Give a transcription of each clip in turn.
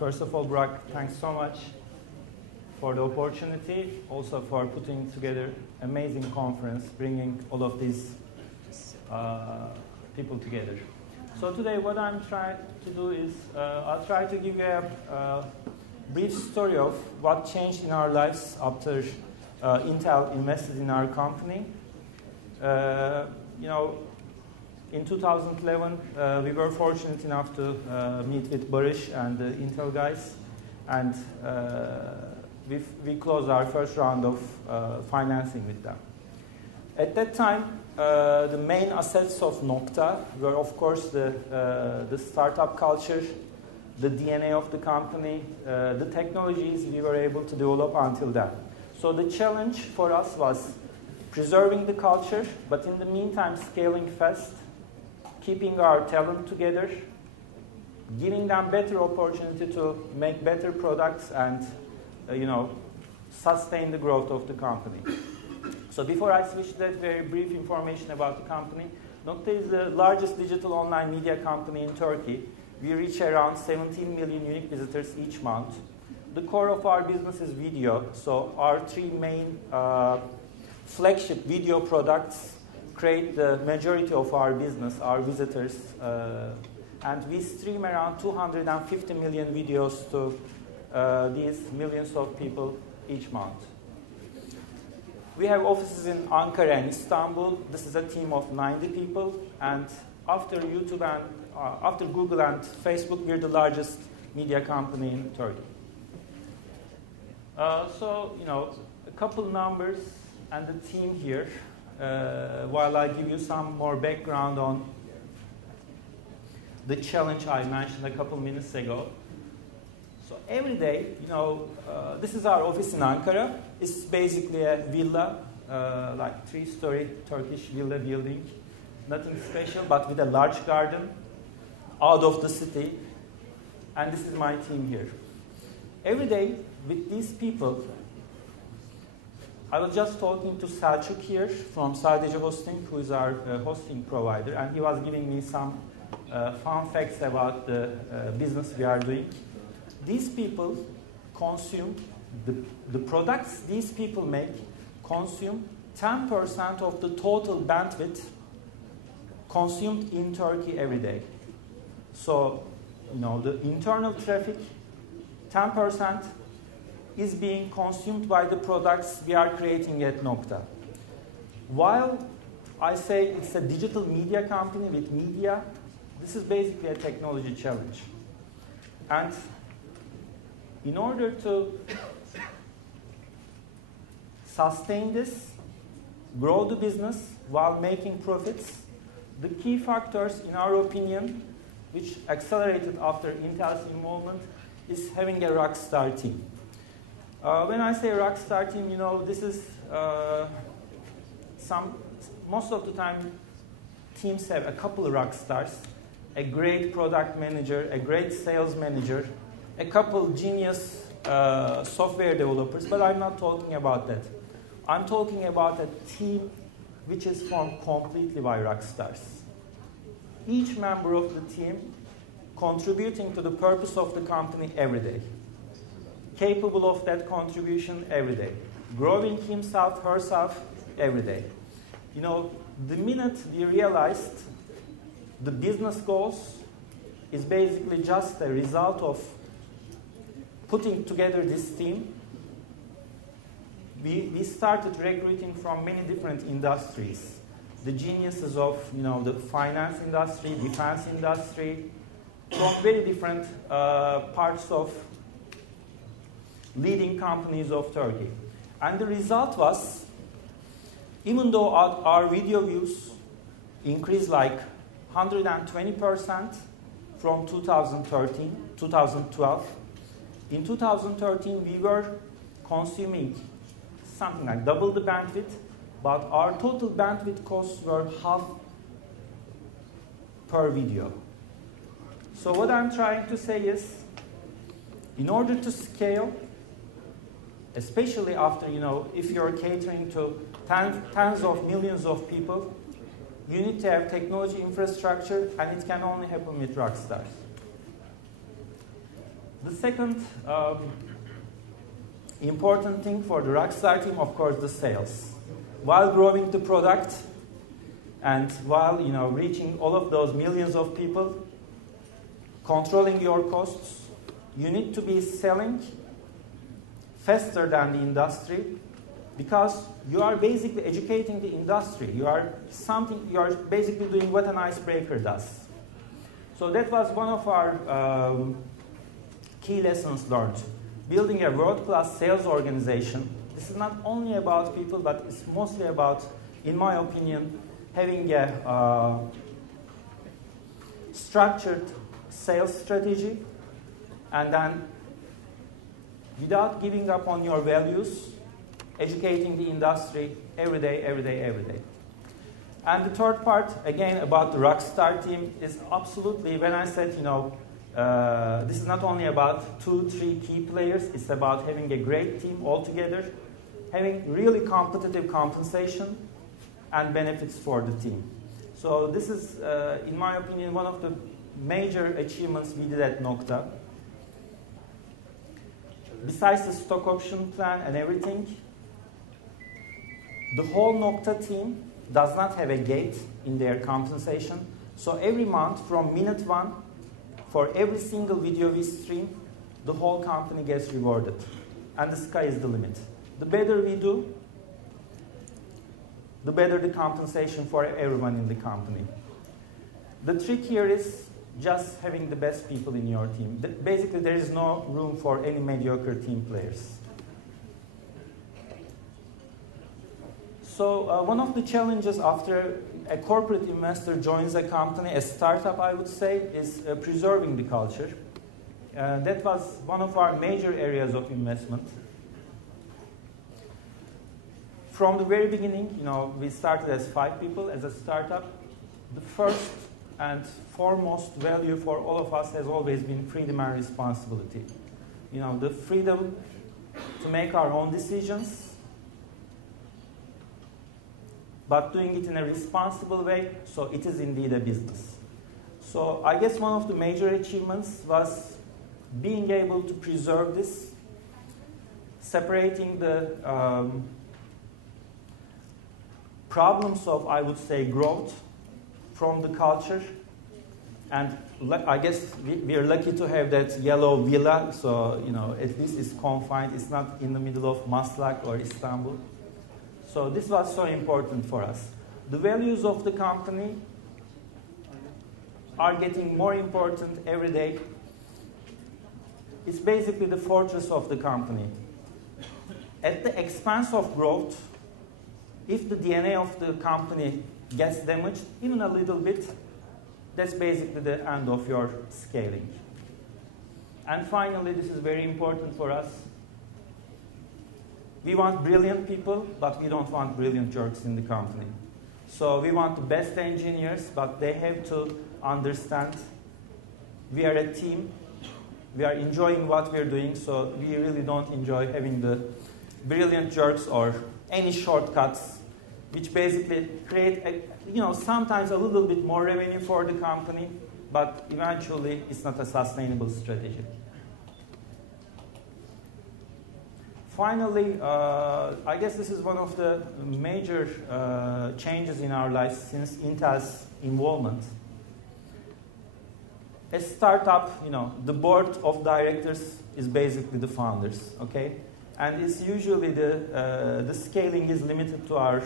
First of all, Burak, thanks so much for the opportunity, also for putting together amazing conference, bringing all of these people together. So today what I'm trying to do is I'll try to give you a brief story of what changed in our lives after Intel invested in our company. In 2011, we were fortunate enough to meet with Barış and the Intel guys, and we closed our first round of financing with them. At that time, the main assets of Nokta were, of course, the startup culture, the DNA of the company, the technologies we were able to develop until then. So the challenge for us was preserving the culture, but in the meantime scaling fast, keeping our talent together, giving them better opportunity to make better products and, sustain the growth of the company. So before I switch to that, very brief information about the company. Nokta is the largest digital online media company in Turkey. We reach around 17 million unique visitors each month. The core of our business is video. So our three main flagship video products create the majority of our business, our visitors, and we stream around 250 million videos to these millions of people each month. We have offices in Ankara and Istanbul. This is a team of 90 people, and after YouTube and after Google and Facebook, we're the largest media company in Turkey. A couple numbers and the team here. While I give you some more background on the challenge I mentioned a couple minutes ago. So every day, this is our office in Ankara. It's basically a villa, like 3-story Turkish villa building. Nothing special, but with a large garden out of the city. And this is my team here. Every day with these people, I was just talking to Selçuk here from Sadece Hosting, who is our hosting provider, and he was giving me some fun facts about the business we are doing. These people consume, the products these people make consume 10% of the total bandwidth consumed in Turkey every day. So, the internal traffic, 10%, is being consumed by the products we are creating at Nokta. While I say it's a digital media company with media, this is basically a technology challenge. And in order to sustain this, grow the business while making profits, the key factors, in our opinion, which accelerated after Intel's involvement, is having a rock star team. When I say rock star team, this is most of the time teams have a couple of rock stars, a great product manager, a great sales manager, a couple genius software developers, but I'm not talking about that. I'm talking about a team which is formed completely by rock stars. Each member of the team contributing to the purpose of the company every day. Capable of that contribution every day. Growing himself, herself every day. The minute we realized the business goals is basically just a result of putting together this team, we started recruiting from many different industries. The geniuses of the finance industry, defense industry, from very different parts of leading companies of Turkey. And the result was, even though our video views increased like 120% from 2012, in 2013 we were consuming something like double the bandwidth, but our total bandwidth costs were half per video. So what I'm trying to say is, in order to scale, especially after, if you're catering to tens of millions of people, you need to have technology infrastructure, and it can only happen with rockstars. The second important thing for the Rockstar team, of course, the sales. While growing the product and while reaching all of those millions of people, controlling your costs, you need to be selling faster than the industry, because you are basically educating the industry. You are basically doing what an icebreaker does. So that was one of our key lessons learned. Building a world-class sales organization. This is not only about people, but it's mostly about, in my opinion, having a structured sales strategy, and then without giving up on your values, educating the industry every day, every day, every day. And the third part, again, about the Rockstar team is absolutely, when I said, this is not only about 2-3 key players, it's about having a great team all together, having really competitive compensation and benefits for the team. So this is, in my opinion, one of the major achievements we did at Nokta. Besides the stock option plan and everything, the whole Nokta team does not have a gate in their compensation. So every month, from minute 1, for every single video we stream, the whole company gets rewarded. And the sky is the limit. The better we do, the better the compensation for everyone in the company. The trick here is just having the best people in your team. Basically, there is no room for any mediocre team players. So one of the challenges after a corporate investor joins a company, a startup I would say, is preserving the culture. That was one of our major areas of investment. From the very beginning, we started as 5 people as a startup. The first and foremost value for all of us has always been freedom and responsibility. The freedom to make our own decisions, but doing it in a responsible way, so it is indeed a business. So I guess one of the major achievements was being able to preserve this, separating the problems of, I would say, growth from the culture. And I guess we are lucky to have that yellow villa, so at least it's confined. It's not in the middle of Maslak or Istanbul. So this was so important for us. The values of the company are getting more important every day. It's basically the fortress of the company. At the expense of growth, if the DNA of the company gets damaged, even a little bit, that's basically the end of your scaling. And finally, this is very important for us. We want brilliant people, but we don't want brilliant jerks in the company. So we want the best engineers, but they have to understand we are a team. We are enjoying what we're doing, so we really don't enjoy having the brilliant jerks or any shortcuts, which basically create, sometimes a little bit more revenue for the company, but eventually it's not a sustainable strategy. Finally, I guess this is one of the major changes in our lives since Intel's involvement. A startup, the board of directors is basically the founders, okay? And it's usually the scaling is limited to our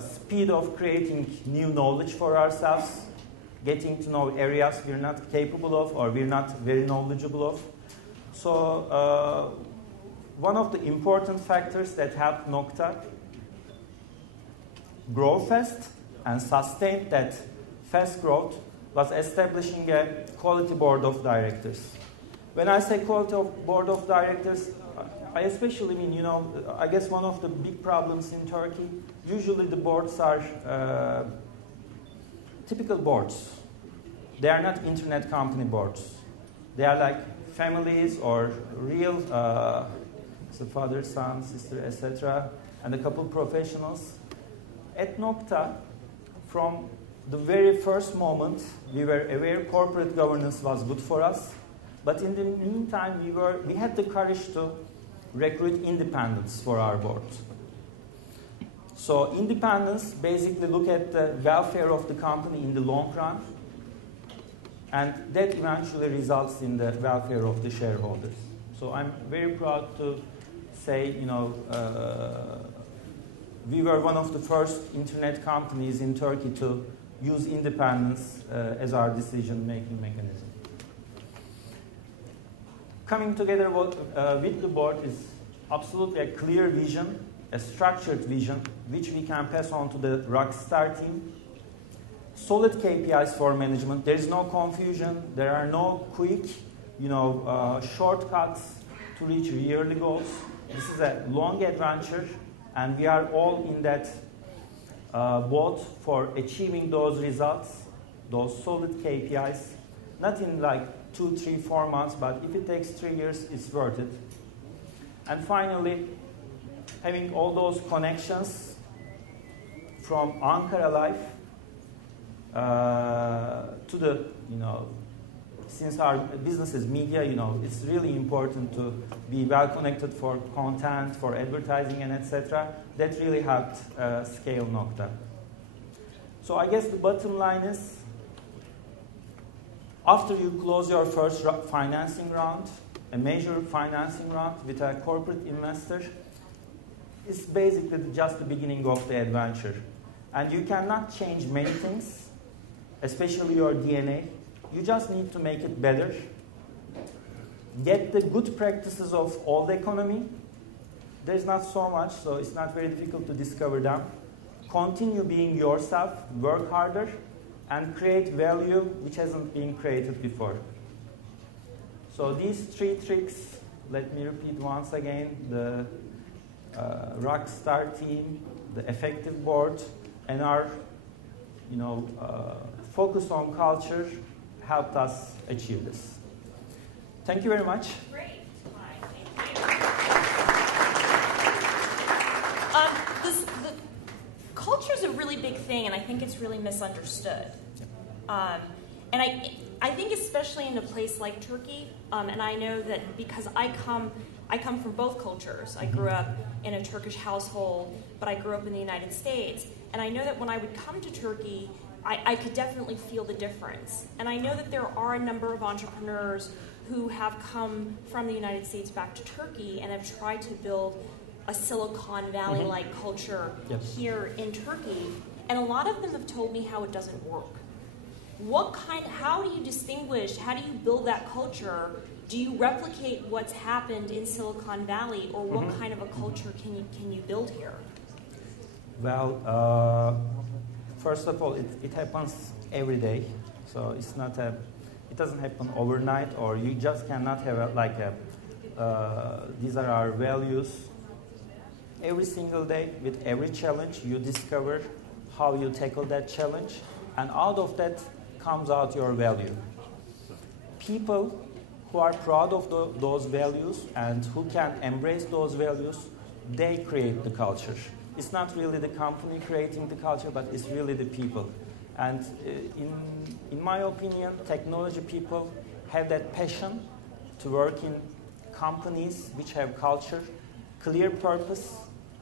speed of creating new knowledge for ourselves, getting to know areas we're not capable of or we're not very knowledgeable of. So one of the important factors that helped Nokta grow fast and sustain that fast growth was establishing a quality board of directors. When I say quality of board of directors, I especially mean, I guess one of the big problems in Turkey, usually the boards are typical boards. They are not internet company boards. They are like families or real so father, son, sister, etc., and a couple professionals. At Nokta, from the very first moment, we were aware corporate governance was good for us, But in the meantime, we had the courage to recruit independents for our board. So independents basically look at the welfare of the company in the long run, and that eventually results in the welfare of the shareholders. So I'm very proud to say, we were one of the first internet companies in Turkey to use independence as our decision-making mechanism. Coming together with the board is absolutely a clear vision, a structured vision, which we can pass on to the rockstar team. Solid KPIs for management. There is no confusion. There are no quick, shortcuts to reach yearly goals. This is a long adventure, and we are all in that boat for achieving those results, those solid KPIs. Not in like 2, 3, 4 months, but if it takes 3 years, it's worth it. And finally, having all those connections from Ankara life to the, since our business is media, it's really important to be well connected for content, for advertising, and etc. That really helped scale Nokta. So I guess the bottom line is, after you close your first financing round, a major financing round with a corporate investor, it's basically just the beginning of the adventure. And you cannot change many things, especially your DNA. You just need to make it better. Get the good practices of old economy. There's not so much, so it's not very difficult to discover them. Continue being yourself, work harder, and create value which hasn't been created before. So these 3 tricks, let me repeat once again: the rockstar team, the effective board, and our focus on culture helped us achieve this. Thank you very much. Great. Thank you. The culture is a really big thing, and I think it's really misunderstood. And I think especially in a place like Turkey, and I know that because I come from both cultures. I grew up in a Turkish household, but I grew up in the United States. And I know that when I would come to Turkey, I could definitely feel the difference. And I know that there are a number of entrepreneurs who have come from the United States back to Turkey and have tried to build a Silicon Valley-like culture here in Turkey. And a lot of them have told me how it doesn't work. How do you distinguish, how do you build that culture? Do you replicate what's happened in Silicon Valley, or what kind of a culture can you build here? Well, first of all, it happens every day. So it's not it doesn't happen overnight, or you just cannot have these are our values. Every single day, with every challenge, you discover how you tackle that challenge, and out of that comes out your value. People who are proud of those values and who can embrace those values, they create the culture. It's not really the company creating the culture, but it's really the people. And in my opinion, technology people have that passion to work in companies which have culture, clear purpose,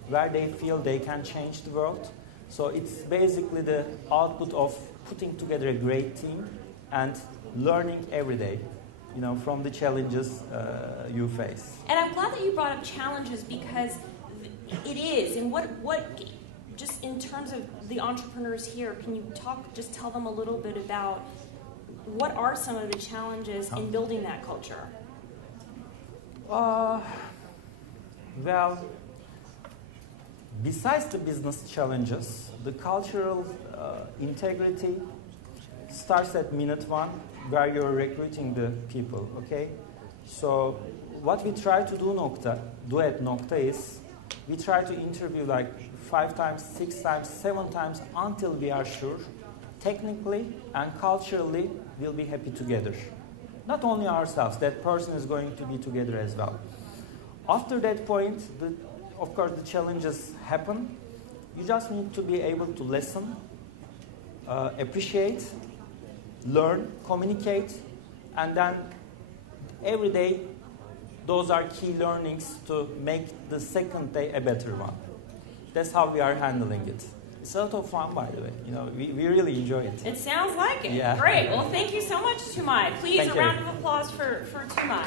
where they feel they can change the world. So it's basically the output of putting together a great team and learning every day, from the challenges you face. And I'm glad that you brought up challenges, because it is. And what just in terms of the entrepreneurs here, can you just tell them a little bit about what are some of the challenges in building that culture? Well, besides the business challenges, the cultural integrity starts at minute 1, where you're recruiting the people, okay? So what we try to do at Nokta is, we try to interview like 5 times, 6 times, 7 times until we are sure, technically and culturally, we'll be happy together. Not only ourselves, that person is going to be together as well. After that point, of course, the challenges happen. You just need to be able to listen, appreciate, learn, communicate, and then every day, those are key learnings to make the second day a better one. That's how we are handling it. It's a lot of fun, by the way. You know, we really enjoy it. It sounds like it. Yeah. Great. Well, thank you so much, Tumai. Please, Thank a you. round of applause for Tumai.